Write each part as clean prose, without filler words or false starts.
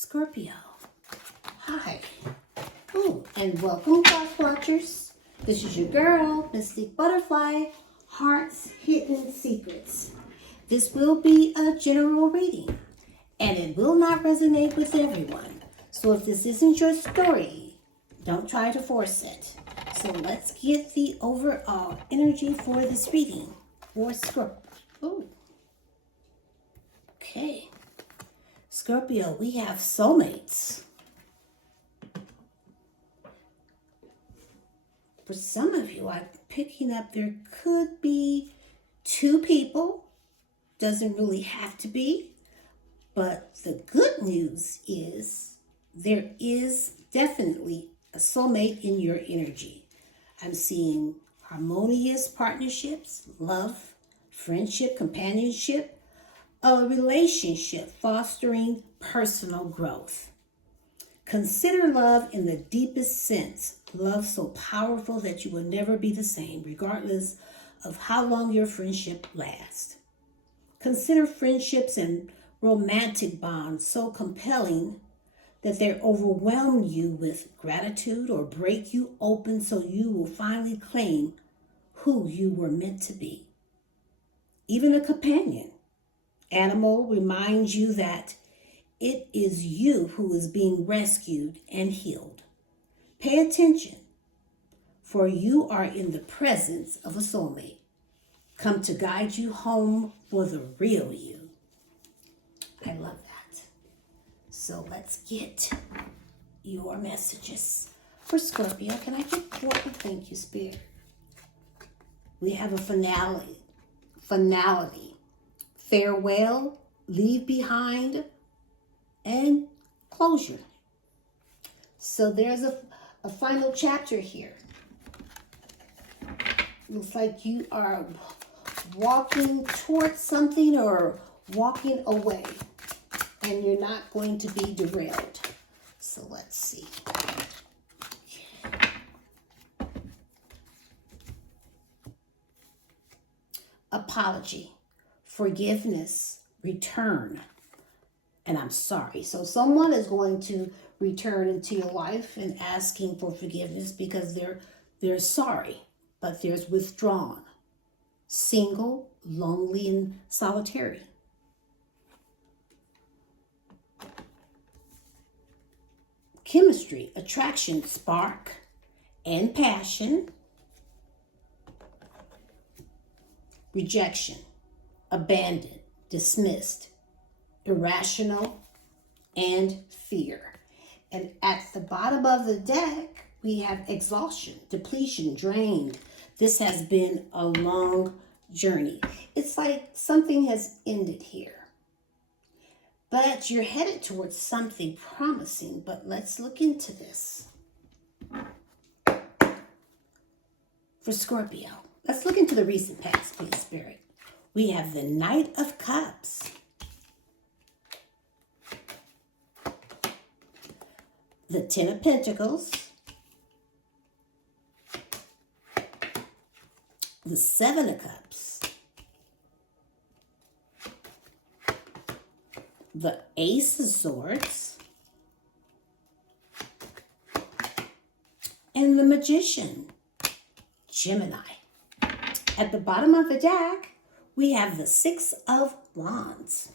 Scorpio. Hi. Oh, and welcome, Cross Watchers. This is your girl, Mystic Butterfly, Heart's Hidden Secrets. This will be a general reading, and it will not resonate with everyone. So if this isn't your story, don't try to force it. So let's get the overall energy for this reading for Scorpio. Oh. Okay. Scorpio, we have soulmates. For some of you, I'm picking up there could be two people. Doesn't really have to be. But the good news is there is definitely a soulmate in your energy. I'm seeing harmonious partnerships, love, friendship, companionship, a relationship fostering personal growth. Consider love in the deepest sense. Love so powerful that you will never be the same, regardless of how long your friendship lasts. Consider friendships and romantic bonds so compelling that they overwhelm you with gratitude or break you open so you will finally claim who you were meant to be. Even a companion animal reminds you that it is you who is being rescued and healed. Pay attention, for you are in the presence of a soulmate, come to guide you home for the real you. I love that. So let's get your messages for Scorpio. Can I get four? Thank you, Spirit. We have a finality, farewell, leave behind, and closure. So there's a final chapter here. Looks like you are walking towards something or walking away, and you're not going to be derailed. So let's see. Apology, forgiveness, return, and I'm sorry. So someone is going to return into your life and asking for forgiveness because they're sorry, but there's withdrawn, single, lonely, and solitary. Chemistry, attraction, spark, and passion. Rejection, abandoned, dismissed, irrational, and fear. And at the bottom of the deck, we have exhaustion, depletion, drained. This has been a long journey. It's like something has ended here. But you're headed towards something promising, but let's look into this. For Scorpio, let's look into the recent past, please, Spirit. We have the Knight of Cups. The Ten of Pentacles. The Seven of Cups. The Ace of Swords. And the Magician, Gemini. At the bottom of the deck, we have the Six of Wands.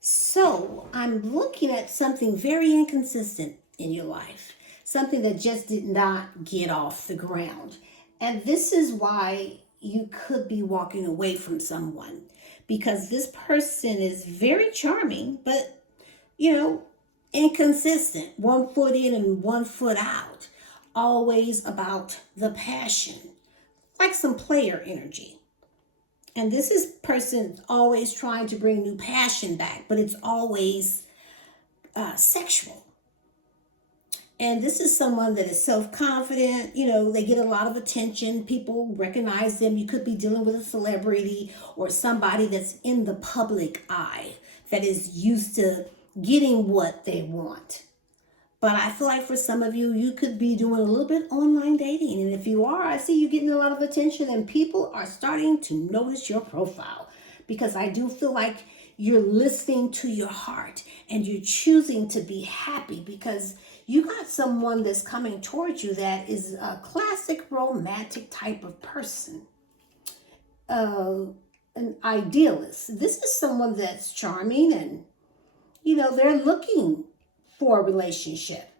So I'm looking at something very inconsistent in your life, something that just did not get off the ground. And this is why you could be walking away from someone, because this person is very charming, but, inconsistent, 1 foot in and 1 foot out, always about the passion, like some player energy. And this is person always trying to bring new passion back, but it's always sexual. And this is someone that is self-confident. They get a lot of attention. People recognize them. You could be dealing with a celebrity or somebody that's in the public eye that is used to getting what they want. But I feel like for some of you, you could be doing a little bit online dating. And if you are, I see you getting a lot of attention and people are starting to notice your profile. Because I do feel like you're listening to your heart and you're choosing to be happy because you got someone that's coming towards you that is a classic romantic type of person, an idealist. This is someone that's charming and, they're looking for a relationship.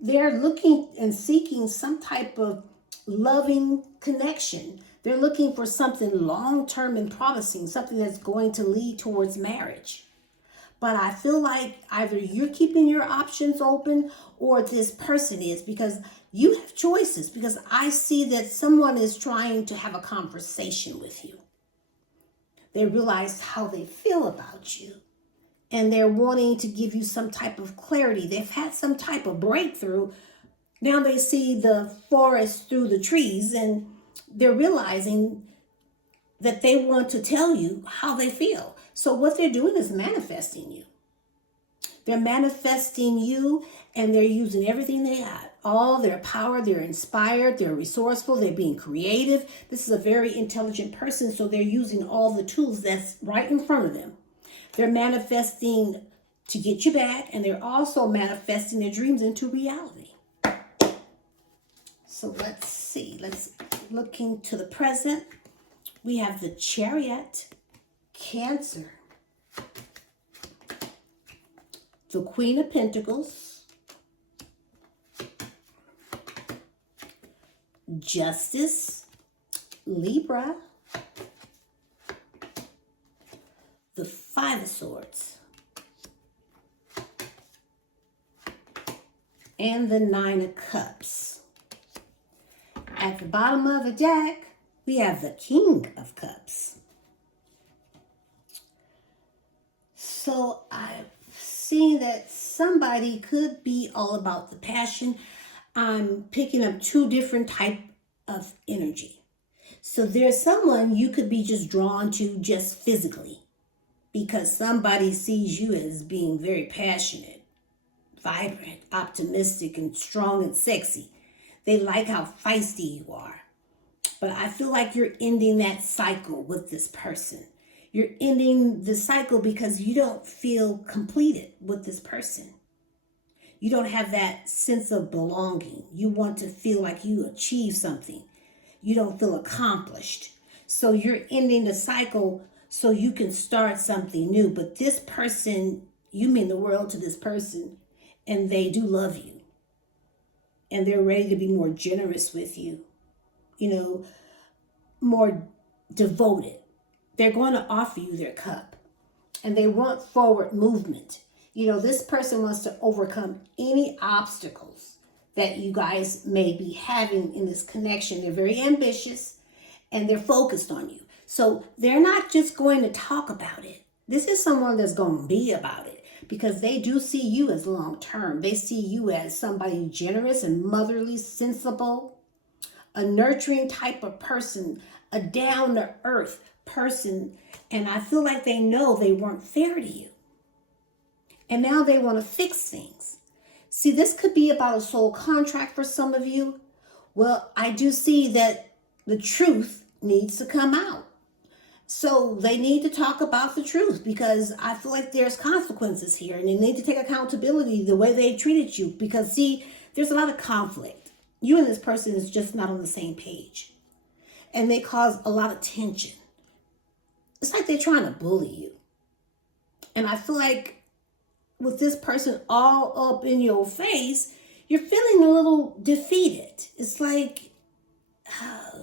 They're looking and seeking some type of loving connection. They're looking for something long-term and promising, something that's going to lead towards marriage. But I feel like either you're keeping your options open or this person is, because you have choices. Because I see that someone is trying to have a conversation with you. They realize how they feel about you. And they're wanting to give you some type of clarity. They've had some type of breakthrough. Now they see the forest through the trees, and they're realizing that they want to tell you how they feel. So what they're doing is manifesting you. They're manifesting you, and they're using everything they got. All their power, they're inspired, they're resourceful, they're being creative. This is a very intelligent person, so they're using all the tools that's right in front of them. They're manifesting to get you back, and they're also manifesting their dreams into reality. So let's see. Let's look into the present. We have the Chariot, Cancer, the Queen of Pentacles, Justice, Libra, the Five of Swords, and the Nine of Cups. At the bottom of the deck, we have the King of Cups. So I've seen that somebody could be all about the passion. I'm picking up two different types of energy. So there's someone you could be just drawn to just physically, because somebody sees you as being very passionate, vibrant, optimistic, and strong and sexy. They like how feisty you are. But I feel like you're ending that cycle with this person. You're ending the cycle because you don't feel completed with this person. You don't have that sense of belonging. You want to feel like you achieved something. You don't feel accomplished. So you're ending the cycle so you can start something new. But this person, you mean the world to this person, and they do love you. And they're ready to be more generous with you, more devoted. They're going to offer you their cup, and they want forward movement. This person wants to overcome any obstacles that you guys may be having in this connection. They're very ambitious, and they're focused on you. So they're not just going to talk about it. This is someone that's going to be about it, because they do see you as long-term. They see you as somebody generous and motherly, sensible, a nurturing type of person, a down-to-earth person. And I feel like they know they weren't fair to you. And now they want to fix things. See, this could be about a soul contract for some of you. Well, I do see that the truth needs to come out. So they need to talk about the truth, because I feel like there's consequences here, and they need to take accountability the way they treated you, because see, there's a lot of conflict. You and this person is just not on the same page, and they cause a lot of tension. It's like they're trying to bully you. And I feel like with this person all up in your face, you're feeling a little defeated. It's like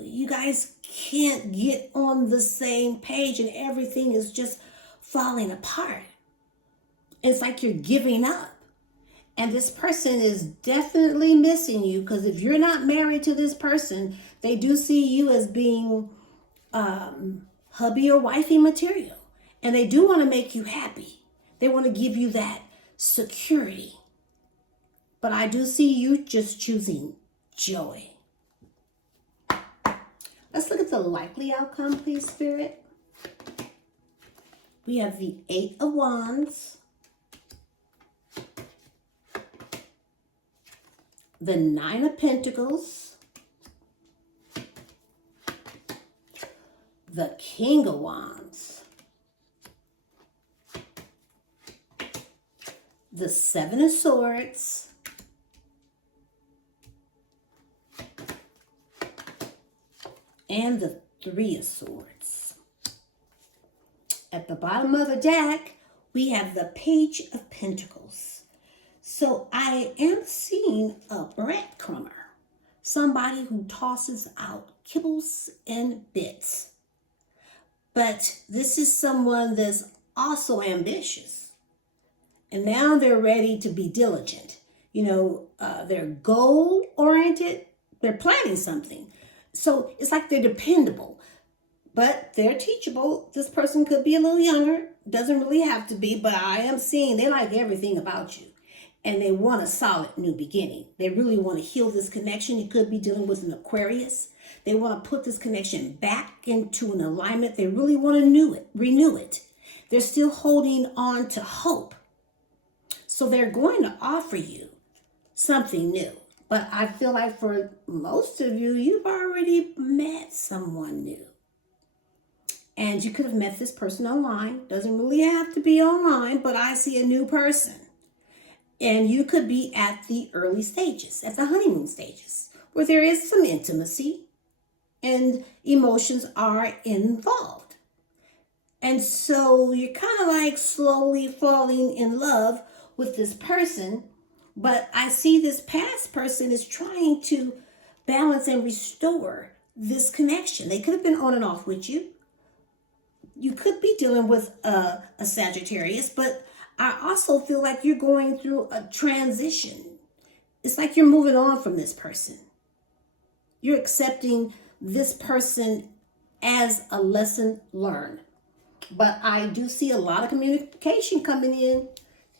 you guys can't get on the same page, and everything is just falling apart. It's like you're giving up. And this person is definitely missing you, because if you're not married to this person, they do see you as being hubby or wifey material. And they do want to make you happy. They want to give you that security. But I do see you just choosing joy. Let's look at the likely outcome, please, Spirit. We have the Eight of Wands, the Nine of Pentacles, the King of Wands, the Seven of Swords, and the Three of Swords. At the bottom of the deck, we have the Page of Pentacles. So I am seeing a breadcrumber, somebody who tosses out kibbles and bits. But this is someone that's also ambitious. And now they're ready to be diligent. They're goal-oriented. They're planning something. So it's like they're dependable, but they're teachable. This person could be a little younger. Doesn't really have to be, but I am seeing they like everything about you. And they want a solid new beginning. They really want to heal this connection. You could be dealing with an Aquarius. They want to put this connection back into an alignment. They really want to renew it. They're still holding on to hope. So they're going to offer you something new. But I feel like for most of you, you've already met someone new. And you could have met this person online. Doesn't really have to be online, but I see a new person. And you could be at the early stages, at the honeymoon stages, where there is some intimacy and emotions are involved. And so you're kind of like slowly falling in love with this person. But I see this past person is trying to balance and restore this connection. They could have been on and off with you. You could be dealing with a Sagittarius, but I also feel like you're going through a transition. It's like you're moving on from this person. You're accepting this person as a lesson learned. But I do see a lot of communication coming in.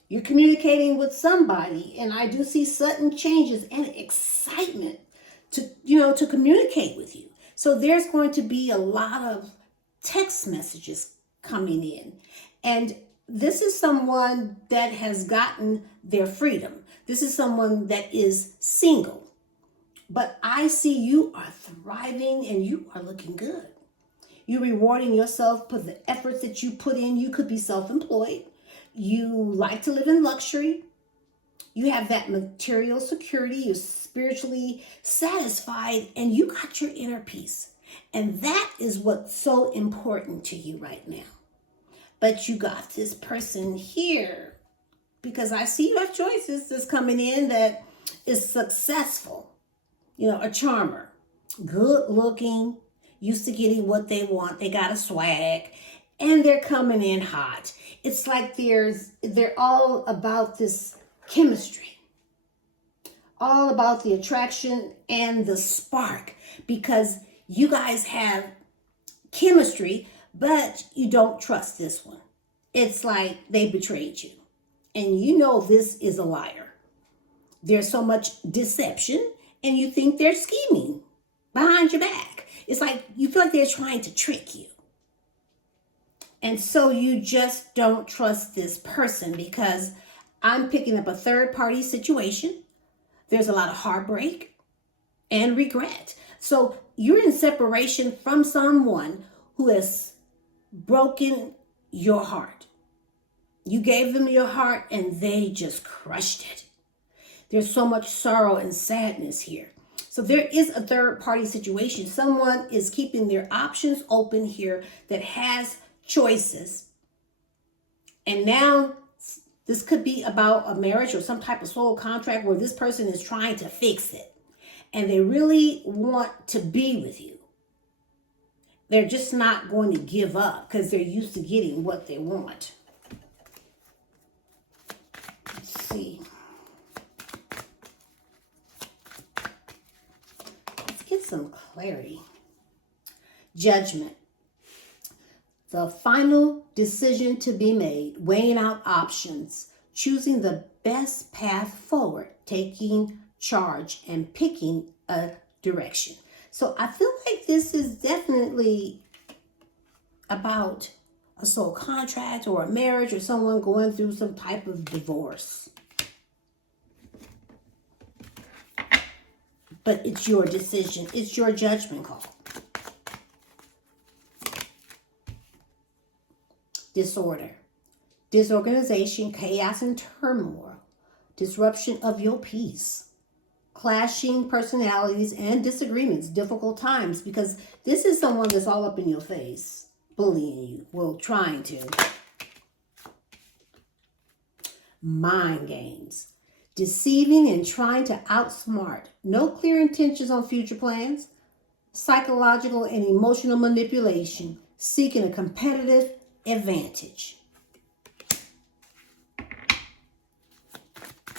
You're communicating with somebody, and I do see sudden changes and excitement to communicate with you. So there's going to be a lot of text messages coming in. And this is someone that has gotten their freedom. This is someone that is single. But I see you are thriving and you are looking good. You're rewarding yourself for the efforts that you put in. You could be self-employed. You like to live in luxury. You have that material security. You're spiritually satisfied and you got your inner peace. And that is what's so important to you right now. But you got this person here because I see you have choices that's coming in that is successful. A charmer, good looking, used to getting what they want. They got a swag and they're coming in hot. It's like they're all about this chemistry, all about the attraction and the spark because you guys have chemistry, but you don't trust this one. It's like they betrayed you. And this is a liar. There's so much deception and you think they're scheming behind your back. It's like you feel like they're trying to trick you. And so you just don't trust this person because I'm picking up a third-party situation. There's a lot of heartbreak and regret. So you're in separation from someone who has broken your heart. You gave them your heart and they just crushed it. There's so much sorrow and sadness here. So there is a third-party situation. Someone is keeping their options open here that has choices. And now this could be about a marriage or some type of soul contract where this person is trying to fix it. And they really want to be with you. They're just not going to give up because they're used to getting what they want. Let's see. Let's get some clarity. Judgment. The final decision to be made, weighing out options, choosing the best path forward, taking charge and picking a direction. So I feel like this is definitely about a soul contract or a marriage or someone going through some type of divorce. But it's your decision. It's your judgment call. Disorder. disorganization, chaos, and turmoil, disruption of your peace, clashing personalities and disagreements, difficult times, because this is someone that's all up in your face, bullying you, well, trying to. Mind games, deceiving and trying to outsmart, no clear intentions on future plans, psychological and emotional manipulation, seeking a competitive advantage.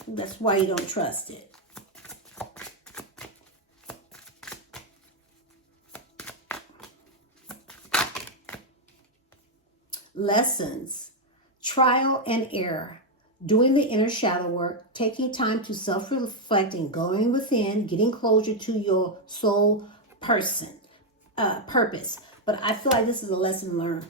That's why you don't trust it. Lessons, trial and error, doing the inner shadow work, taking time to self-reflect and going within, getting closure to your soul purpose. But I feel like this is a lesson learned.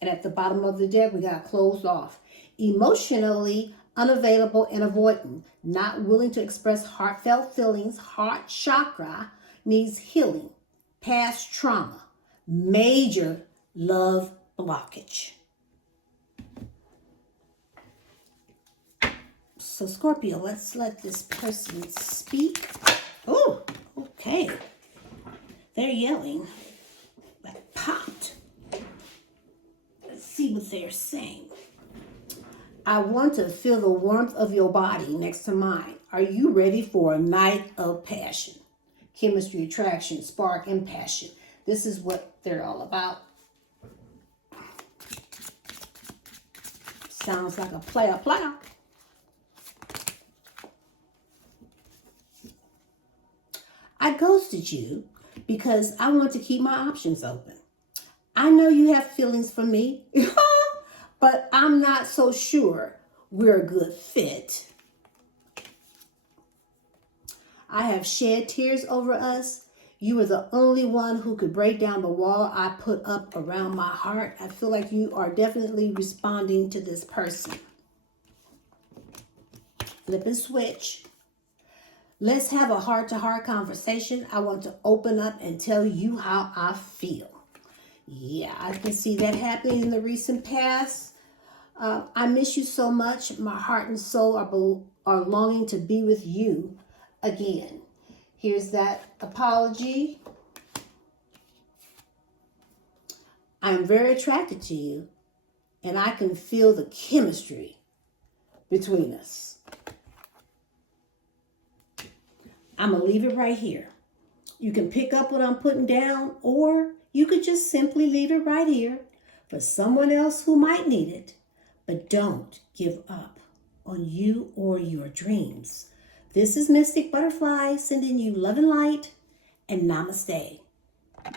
And at the bottom of the deck, we got closed off. Emotionally unavailable and avoidant, not willing to express heartfelt feelings, heart chakra needs healing, past trauma, major love blockage. So Scorpio, let's let this person speak. Oh, okay. They're yelling. That popped. Let's see what they're saying. I want to feel the warmth of your body next to mine. Are you ready for a night of passion? Chemistry, attraction, spark, and passion. This is what they're all about. Sounds like a player. I ghosted you because I want to keep my options open. I know you have feelings for me, but I'm not so sure we're a good fit. I have shed tears over us. You were the only one who could break down the wall I put up around my heart. I feel like you are definitely responding to this person. Flip and switch. Let's have a heart-to-heart conversation. I want to open up and tell you how I feel. Yeah, I can see that happening in the recent past. I miss you so much. My heart and soul are longing to be with you again. Here's that apology. I'm very attracted to you, and I can feel the chemistry between us. I'm going to leave it right here. You can pick up what I'm putting down, or you could just simply leave it right here for someone else who might need it. But don't give up on you or your dreams. This is Mystic Butterfly sending you love and light, and namaste.